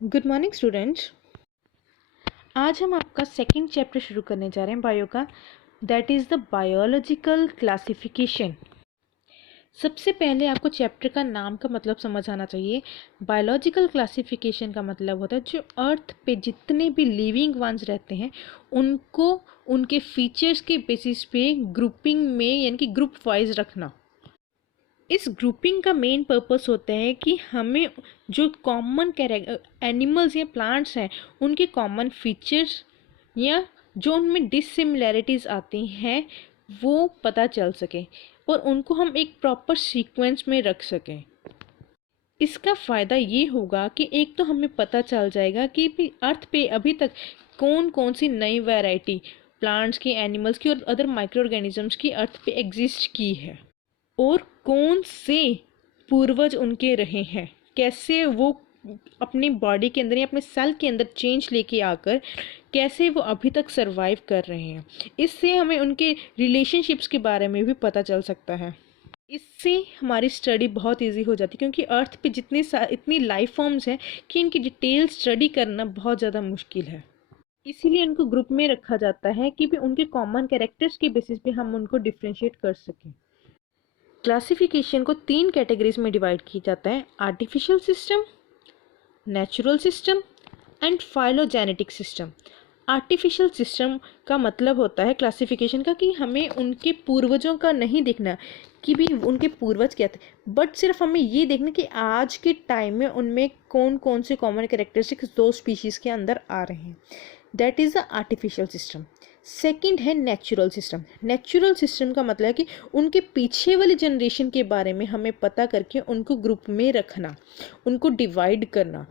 Good morning students. आज हम आपका सेकंड चैप्टर शुरू करने जा रहे हैं बायो का, that is the biological classification. सबसे पहले आपको चैप्टर का नाम का मतलब समझ आना चाहिए। बायोलॉजिकल क्लासिफिकेशन का मतलब होता है जो अर्थ पे जितने भी लिविंग वंस रहते हैं उनको उनके फीचर्स के बेसिस पे ग्रुपिंग में यानी कि ग्रुप वाइज रखना। इस ग्रुपिंग का मेन पर्पस होता है कि हमें जो कॉमन एनिमल्स या प्लांट्स हैं उनके कॉमन फीचर्स या जो उनमें डिसिमिलैरिटीज़ आती हैं वो पता चल सके और उनको हम एक प्रॉपर सीक्वेंस में रख सकें। इसका फ़ायदा ये होगा कि एक तो हमें पता चल जाएगा कि भी अर्थ पे अभी तक कौन कौन सी नई वैरायटी प्लांट्स की, एनिमल्स की और अदर माइक्रो ऑर्गेनिजम्स की अर्थ पे एग्जिस्ट की है और कौन से पूर्वज उनके रहे हैं, कैसे वो अपनी बॉडी के अंदर या अपने सेल के अंदर चेंज लेके आकर कैसे वो अभी तक सरवाइव कर रहे हैं। इससे हमें उनके रिलेशनशिप्स के बारे में भी पता चल सकता है। इससे हमारी स्टडी बहुत इजी हो जाती है क्योंकि अर्थ पे इतनी लाइफ फॉर्म्स हैं कि इनकी डिटेल स्टडी करना बहुत ज़्यादा मुश्किल है। इसीलिए उनको ग्रुप में रखा जाता है कि भी उनके कॉमन कैरेक्टर्स के बेसिस पे हम उनको डिफ्रेंशिएट कर सकें। क्लासिफिकेशन को 3 कैटेगरीज में डिवाइड किया जाता है: artificial system, natural system and phylogenetic system. Artificial system का मतलब होता है क्लासिफिकेशन का कि हमें उनके पूर्वजों का नहीं देखना कि भी उनके पूर्वज क्या थे, बट सिर्फ हमें ये देखना कि आज के टाइम में उनमें कौन कौन से कॉमन कैरेक्टरिस्टिक्स दो स्पीशीज़ के अंदर आ रहे हैं। That is the artificial system. Second है नेचुरल सिस्टम। नेचुरल सिस्टम का मतलब है कि उनके पीछे वाली जनरेशन के बारे में हमें पता करके उनको ग्रुप में रखना, उनको डिवाइड करना।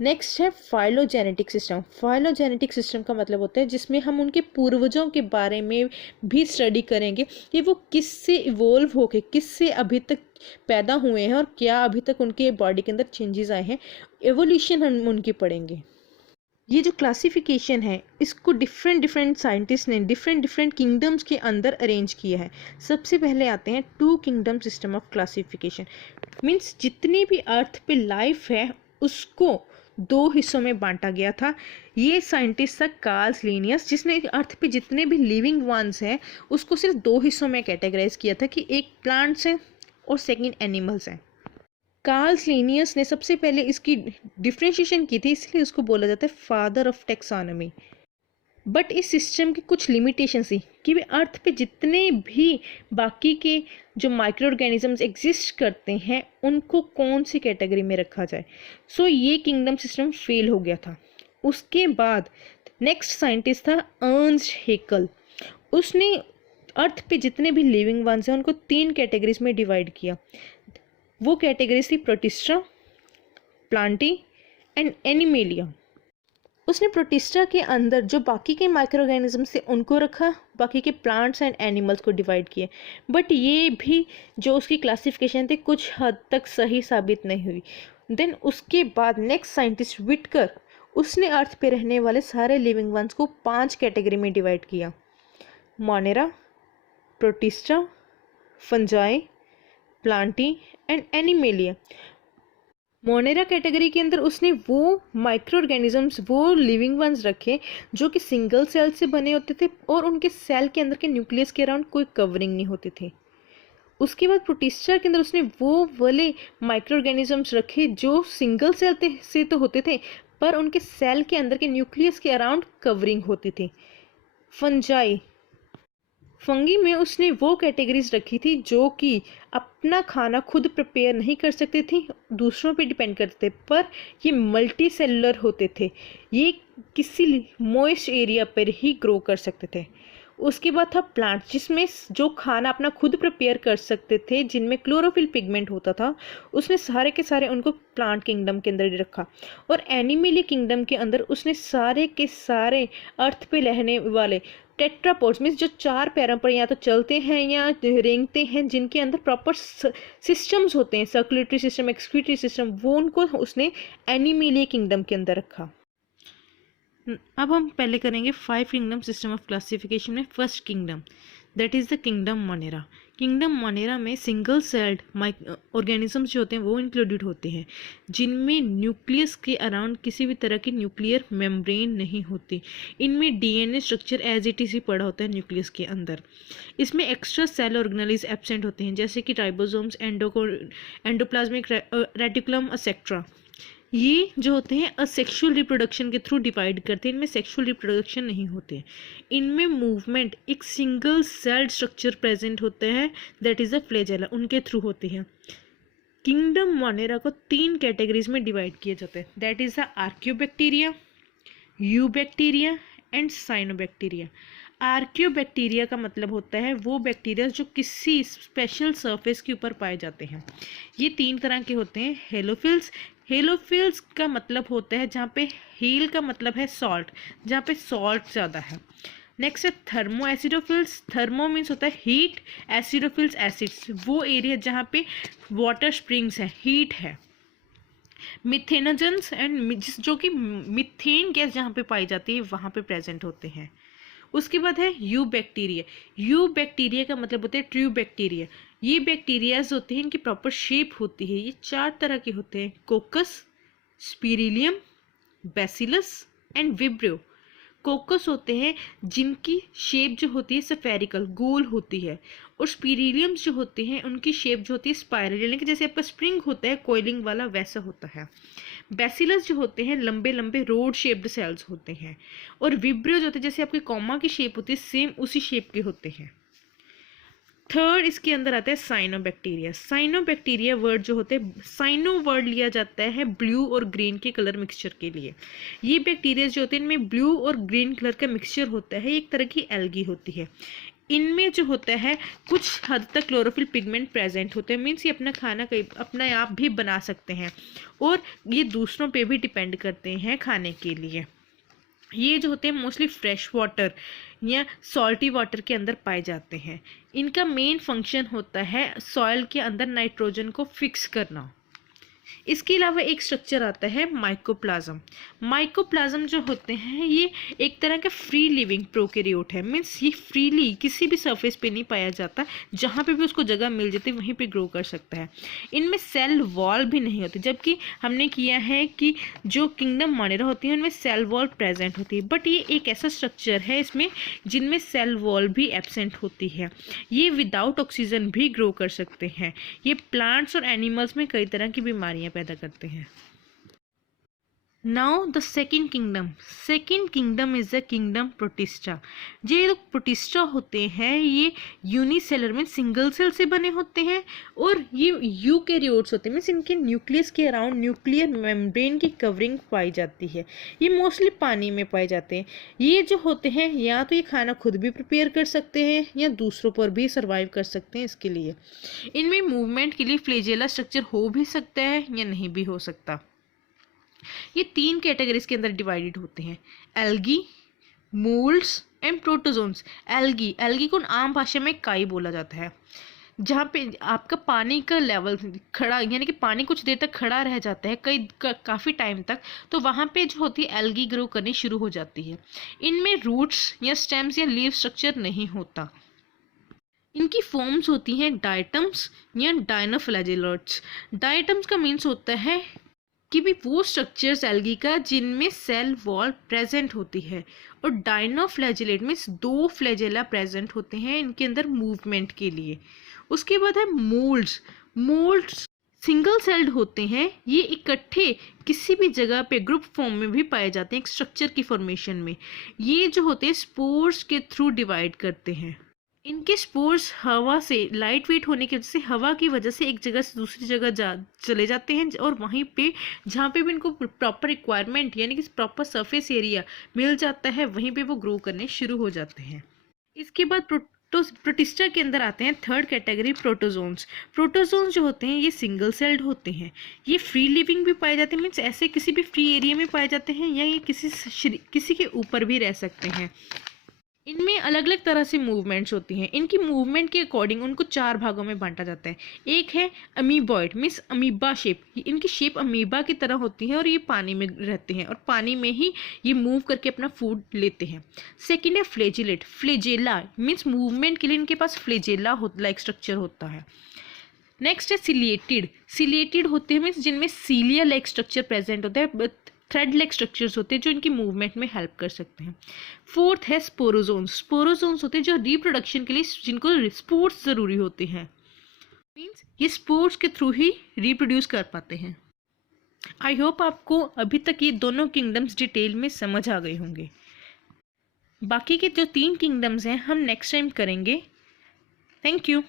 नेक्स्ट है फाइलोजेनेटिक सिस्टम। फाइलोजेनेटिक सिस्टम का मतलब होता है जिसमें हम उनके पूर्वजों के बारे में भी स्टडी करेंगे कि वो किससे इवोल्व होके किससे अभी तक पैदा हुए हैं और क्या अभी तक उनके बॉडी के अंदर चेंजेस आए हैं। एवोल्यूशन हम उनकी पढ़ेंगे। ये जो क्लासिफिकेशन है इसको डिफरेंट डिफरेंट साइंटिस्ट ने डिफरेंट डिफरेंट किंगडम्स के अंदर अरेंज किया है। सबसे पहले आते हैं 2 kingdom system of classification. Means जितनी भी अर्थ पे लाइफ है उसको 2 हिस्सों में बांटा गया था। ये साइंटिस्ट था कार्ल लिनियस जिसने अर्थ पे जितने भी लिविंग वंस हैं उसको सिर्फ 2 हिस्सों में कैटेगराइज किया था कि एक प्लांट्स हैं और सेकेंड एनिमल्स हैं। कार्ल लिनियस ने सबसे पहले इसकी डिफ्रेंशिएशन की थी, इसलिए उसको बोला जाता है फादर ऑफ टेक्सोनॉमी। बट इस सिस्टम की कुछ लिमिटेशन थी कि वे अर्थ पे जितने भी बाकी के जो माइक्रो ऑर्गेनिजम्स एग्जिस्ट करते हैं उनको कौन सी कैटेगरी में रखा जाए। सो ये किंगडम सिस्टम फेल हो गया था। उसके बाद नेक्स्ट साइंटिस्ट था अर्न्स्ट हेकल। उसने अर्थ पे जितने भी लिविंग वंस हैं उनको 3 कैटेगरीज में डिवाइड किया। वो कैटेगरीज थी प्रोटिस्टा, प्लांटी एंड एनिमेलिया। उसने प्रोटिस्टा के अंदर जो बाकी के माइक्रो ऑर्गेनिजम्स थे उनको रखा, बाकी के प्लांट्स एंड एनिमल्स को डिवाइड किए। बट ये भी जो उसकी क्लासिफिकेशन थी कुछ हद तक सही साबित नहीं हुई। देन उसके बाद नेक्स्ट साइंटिस्ट विटकर, उसने अर्थ पे रहने वाले सारे लिविंग वंस को 5 कैटेगरी में डिवाइड किया: Monera, protista, fungi, Plantae and animalia. Monera category के अंदर उसने वो माइक्रो ऑर्गेनिजम्स, वो लिविंग वंस रखे जो कि सिंगल सेल से बने होते थे और उनके सेल के अंदर के न्यूक्लियस के अराउंड कोई कवरिंग नहीं होती थी। उसके बाद प्रोटिस्टा के अंदर उसने वो वाले माइक्रो ऑर्गेनिजम्स रखे जो सिंगल सेल से तो होते थे पर उनके सेल के अंदर के न्यूक्लियस के अराउंड कवरिंग होती थी। फंगी में उसने वो कैटेगरीज रखी थी जो कि अपना खाना खुद प्रिपेयर नहीं कर सकते थे, दूसरों पे डिपेंड करते थे, पर ये मल्टी सेलुलर होते थे, ये किसी मॉइस्ट एरिया पर ही ग्रो कर सकते थे। उसके बाद था प्लांट जिसमें जो खाना अपना खुद प्रिपेयर कर सकते थे, जिनमें क्लोरोफिल पिगमेंट होता था, उसने सारे के सारे उनको प्लांट किंगडम के अंदर रखा। और एनिमल किंगडम के अंदर उसने सारे के सारे अर्थ पे रहने वाले टेट्रापोड्स मीन्स जो 4 पैरों पर या तो चलते हैं या रेंगते हैं, जिनके अंदर प्रॉपर सिस्टम्स होते हैं, सर्कुलेटरी सिस्टम, एक्सक्रीटरी सिस्टम, वो उनको उसने एनिमल किंगडम के अंदर रखा। अब हम पहले करेंगे 5 किंगडम सिस्टम ऑफ क्लासिफिकेशन में first kingdom, that is the kingdom Monera. Kingdom Monera में सिंगल सेल्ड ऑर्गेनिजम्स जो होते हैं वो इंक्लूडेड होते हैं, जिनमें न्यूक्लियस के अराउंड किसी भी तरह की न्यूक्लियर मेम्ब्रेन नहीं होती। इनमें DNA structure as it is ही पड़ा होता है न्यूक्लियस के अंदर। इसमें एक्स्ट्रा सेल ऑर्गेनेलिज एब्सेंट होते हैं, जैसे कि राइबोसोम्स, एंडोप्लाज्मिक रेटिकुलम एक्सेट्रा। ये जो होते हैं असेक्सुअल रिप्रोडक्शन के थ्रू डिवाइड करते हैं, इनमें सेक्सुअल रिप्रोडक्शन नहीं होते। इनमें मूवमेंट एक सिंगल सेल्ड स्ट्रक्चर प्रेजेंट होता है, दैट इज अ फ्लैजेला, उनके थ्रू होते हैं। किंगडम मोनेरा को 3 कैटेगरीज में डिवाइड किया जाता है, that is the आर्कियोबैक्टीरिया, eubacteria and cyanobacteria. आर्कियोबैक्टीरिया का मतलब होता है वो बैक्टीरिया जो किसी स्पेशल सरफेस के ऊपर पाए जाते हैं। ये 3 तरह के होते हैं। हेलोफिल्स, हेलोफिल्स का मतलब होता है जहाँ पे हील का मतलब है सॉल्ट, जहाँ पे सॉल्ट ज़्यादा है। नेक्स्ट है थर्मो एसिडोफिल्स, थर्मो मीन्स होता है हीट, एसिडोफिल्स एसिड्स, वो एरिया जहाँ पे वाटर स्प्रिंग्स है, हीट है। मिथेनोजेंस एंड जो कि मिथेन गैस जहाँ पे पाई जाती है वहाँ पे प्रेजेंट होते हैं। उसके बाद है यू बैक्टीरिया। यू बैक्टीरिया का मतलब होता है ट्रू बैक्टीरिया। ये बैक्टीरियाज होते हैं, इनकी प्रॉपर शेप होती है। ये 4 तरह के होते हैं, coccus, spirillum, bacillus and vibrio. Coccus होते हैं जिनकी शेप जो होती है स्फेरिकल, गोल होती है, और स्पिरिलियम्स जो होते हैं उनकी शेप जो होती है स्पाइरल, यानी कि जैसे आपका स्प्रिंग होता है कोइलिंग वाला, वैसा होता है। बैसिलस जो होते हैं लंबे लंबे रोड शेप्ड सेल्स होते हैं, और विब्रियो जो होते हैं जैसे आपकी कॉमा की शेप होती है सेम उसी शेप के होते हैं। थर्ड इसके अंदर आता है साइनोबैक्टीरिया। साइनोबैक्टीरिया वर्ड जो होते हैं, साइनो वर्ड लिया जाता है ब्लू और ग्रीन के कलर मिक्सचर के लिए। ये बैक्टीरिया जो होते हैं इनमें ब्लू और ग्रीन कलर का मिक्सचर होता है, एक तरह की एल्गी होती है। इनमें जो होता है कुछ हद तक क्लोरोफिल पिगमेंट प्रेजेंट होते हैं, मीन्स ये अपना खाना कहीं अपने आप भी बना सकते हैं, और ये दूसरों पे भी डिपेंड करते हैं खाने के लिए। ये जो होते हैं मोस्टली फ्रेश वाटर या सॉल्टी वाटर के अंदर पाए जाते हैं। इनका मेन फंक्शन होता है सॉइल के अंदर नाइट्रोजन को फिक्स करना। इसके अलावा एक स्ट्रक्चर आता है माइकोप्लाज्म। माइकोप्लाज्म जो होते हैं ये एक तरह का फ्री लिविंग प्रोकैरियोट है, मीन्स ये फ्रीली किसी भी सरफेस पे नहीं पाया जाता, जहाँ पे भी उसको जगह मिल जाती है वहीं पे ग्रो कर सकता है। इनमें सेल वॉल भी नहीं होती, जबकि हमने किया है कि जो किंगडम मोनेरा होती है उनमें सेल वॉल प्रेजेंट होती है, बट ये एक ऐसा स्ट्रक्चर है इसमें जिनमें सेल वॉल भी एब्सेंट होती है। ये विदाउट ऑक्सीजन भी ग्रो कर सकते हैं। ये प्लांट्स और एनिमल्स में कई तरह की बीमारियां पैदा करते हैं। Now the second kingdom. Second kingdom is the kingdom protista. ये लोग प्रोटिस्टा होते हैं, ये यूनिसेलर में सिंगल सेल से बने होते हैं, और ये यूकैरियोट्स होते हैं, मीन्स इनके न्यूक्लियस के अराउंड न्यूक्लियर मेम्ब्रेन की कवरिंग पाई जाती है। ये मोस्टली पानी में पाए जाते हैं। ये जो होते हैं या तो ये खाना खुद भी प्रिपेयर कर सकते हैं या दूसरों पर भी सर्वाइव कर सकते हैं। इसके लिए इनमें मूवमेंट के लिए फ्लैजेला स्ट्रक्चर हो भी सकता है या नहीं भी हो सकता। ये 3 कैटेगरीज के अंदर डिवाइडेड होते हैं, algae, moulds and protozoans. Algae, algae को आम भाषा में काई बोला जाता है, जहाँ पे आपका पानी का लेवल खड़ा, यानी कि पानी कुछ देर तक खड़ा रह जाता है काफ़ी टाइम तक, तो वहाँ पे जो होती है एल्गी ग्रो करनी शुरू हो जाती है। इनमें रूट्स या स्टेम्स या लीव स्ट्रक्चर नहीं होता। इनकी फॉर्म्स होती हैं डायटम्स या डायनोफ्लैजेलेट्स। डायटम्स का मीन्स होता है कि भी वो स्ट्रक्चर्स एल्गी का जिनमें सेल वॉल प्रेजेंट होती है, और डायनोफ्लैजेलेट मीन्स 2 फ्लैजेला प्रेजेंट होते हैं इनके अंदर मूवमेंट के लिए। उसके बाद है मोल्ड्स। मोल्ड्स सिंगल सेल्ड होते हैं, ये इकट्ठे किसी भी जगह पे ग्रुप फॉर्म में भी पाए जाते हैं, एक स्ट्रक्चर की फॉर्मेशन में। ये जो होते हैं स्पोर्स के थ्रू डिवाइड करते हैं। इनके स्पोर्स हवा से लाइट वेट होने की वजह से, हवा की वजह से एक जगह से दूसरी जगह चले जाते हैं, और वहीं पे जहाँ पे भी इनको प्रॉपर रिक्वायरमेंट यानी कि प्रॉपर सरफेस एरिया मिल जाता है वहीं पे वो ग्रो करने शुरू हो जाते हैं। इसके बाद प्रोटिस्टा के अंदर आते हैं थर्ड कैटेगरी प्रोटोजोन्स। प्रोटोजोन्स जो होते हैं ये सिंगल सेल्ड होते हैं, ये फ्री लिविंग भी पाए जाते हैं, मीन्स ऐसे किसी भी फ्री एरिया में पाए जाते हैं, या ये किसी के ऊपर भी रह सकते हैं। इनमें अलग अलग तरह से मूवमेंट्स होती हैं। इनकी मूवमेंट के अकॉर्डिंग उनको 4 भागों में बांटा जाता है। एक है अमीबॉइड मीन्स अमीबा शेप, इनकी शेप अमीबा की तरह होती है और ये पानी में रहते हैं और पानी में ही ये मूव करके अपना फूड लेते हैं। सेकेंड है फ्लेजिलेट, फ्लेजेला मीन्स मूवमेंट के लिए इनके पास फ्लेजेला लाइक स्ट्रक्चर होता है। नेक्स्ट है सिलिएटेड, सिलिएटेड होते हैं मीन्स जिनमें सीलिया लाइक स्ट्रक्चर प्रेजेंट होता है, थ्रेड लाइक स्ट्रक्चर्स होते हैं जो इनकी मूवमेंट में हेल्प कर सकते हैं। फोर्थ है स्पोरोजोन्स, स्पोरोजोन्स होते हैं जो रिप्रोडक्शन के लिए जिनको स्पोर्ट्स ज़रूरी होते हैं, मीन्स ये स्पोर्ट्स के थ्रू ही रिप्रोड्यूस कर पाते हैं। आई होप आपको अभी तक ये दोनों किंगडम्स डिटेल में समझ आ गए होंगे। बाकी के जो 3 किंगडम्स हैं हम नेक्स्ट टाइम करेंगे। Thank you.